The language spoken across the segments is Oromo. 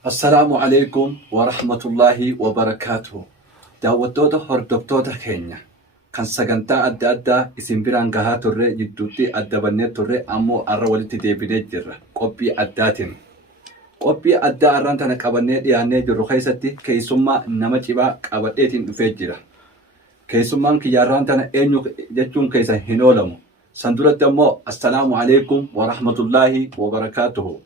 السلام عليكم ورحمة الله وبركاته. دعوتوتا هردوبتوتا كينيا كان سجنتا أدى اسم بران جها ترى جدوتي أدى بنيت ترى أمو أرولتي ديبنيت جرا قبي أداتين قبي أدى أرانتنا كابنيت يعني جرو خيستي كيسما نمجيبا كابتين فجرا كيسما كيارانتنا إنيو جتون كيسا هنولمو سندورة دمو السلام عليكم ورحمة الله وبركاته.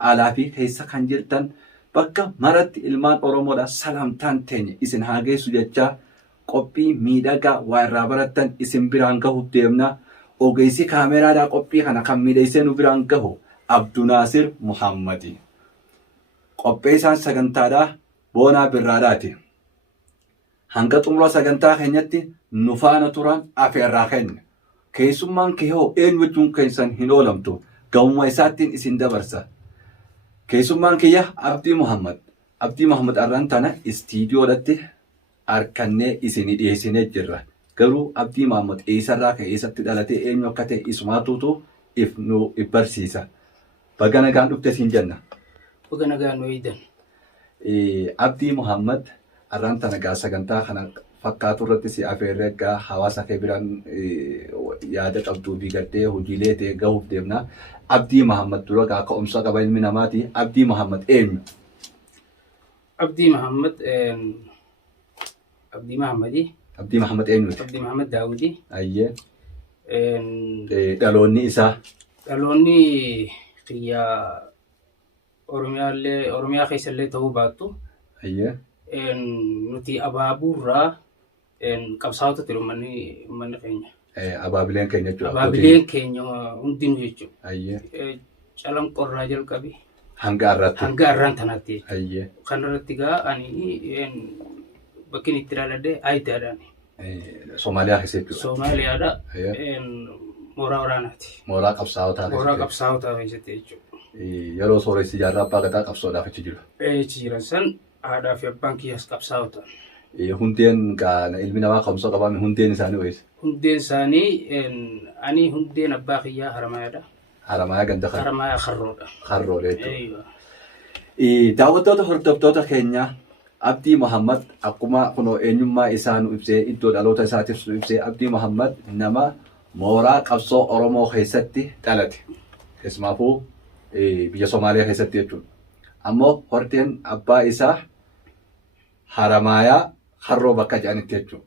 على في كيسا كنجلتن bakka maratti ilmaan Oromoodha salamtaan teenya isin haageessu jecha qophii miidhagaa waa irraa barattan isin biraan gahu deemna. Ogeessi kaameraadhaa qophii kana kan miidheessee nu biraan gahu Abdunaasir Muhammadi. Qopheessaan sagantaadhaa Boonaa Birraadhaati. Hanga xumura sagantaa keenyatti nu faana turan afeerraa kenna. Keessummaan kee hoo eenyuun keessan hin oolamtu gahummaa isaattiin isin dabarsa. Keessummaan kiyya Abdii Muhammad arrantana istiidiyoodhatti harkannee isinii dhiyeessinee jirra. Garuu Abdii Muhammad eessarraa eessatti dhalatee eenyu akka ta'e isumaatuutu nu barsiisa. Baga nagaan dhufte siin jenna. Baga nagaan nu eeydan. Abdii Muhammad arrantana gaa sagantaa kana fakkaatu irratti si afeerree gaa hawaasa kee biraan yaada qabduu fi gartee hojiilee ta'e gahuuf deemna. Abdii Muhammad dura gaa ka'umsa qaba ilmi namaati. Abdii Muhammad eenyu? Abdii Muhammad eenyuti? Abdii Muhammad Daawudii. Ayyee. Dhaloonni isaa? Dhaloonni kiyyaa Oromiyaa keessallee ta'uu baattu. Ayyee. Nuti abaabuurraa qabsaa'ota ture uummanni keenya. Abaabileen keenya jechuudha. Abaabileen keenya hundinuu jechuudha. Ayyee. Calanqorraa jalqabe. Hanga arraan tanaatti jechuudha. Ayyee. Kanarratti gaa ani bakki itti ilaaladde Ayitaadhaan. Somaaliyaa keessa jechuudha. Somaaliyaadha. Mooraa waraanaati. Mooraa qabsaa'otaa keessatti. Mooraa qabsaa'otaa keessatti jechuudha. Yeroo sooressi jaarraa abbaa gadaa qabsoodhaaf achi jiru. Achi jiran san haadhaa fi abbaan kiyyaas qabsaa'otaa. Hundeen ilmi namaa ka'umsa qabaame hundeen isaanii wayisa. Hundeen isaanii ani hundeen abbaa kiyyaa Haramayaadha. Haramayaa ganda kan. Haramayaa Harroodha. Harroolee jechuudha. Daawwattoota hordoftoota keenya Abdii Muhammad akkuma kunoo eenyummaa isaa nu ibsee iddoo dhaloota isaatiif nu ibsee Abdii Muhammad nama mooraa qabsoo Oromoo keessatti dhalate. Keessumaafuu biyya Somaaliyaa keessatti jechuudha. Ammoo horteen abbaa isaa Haramayaa Harroo bakka jedhanitti jechuudha.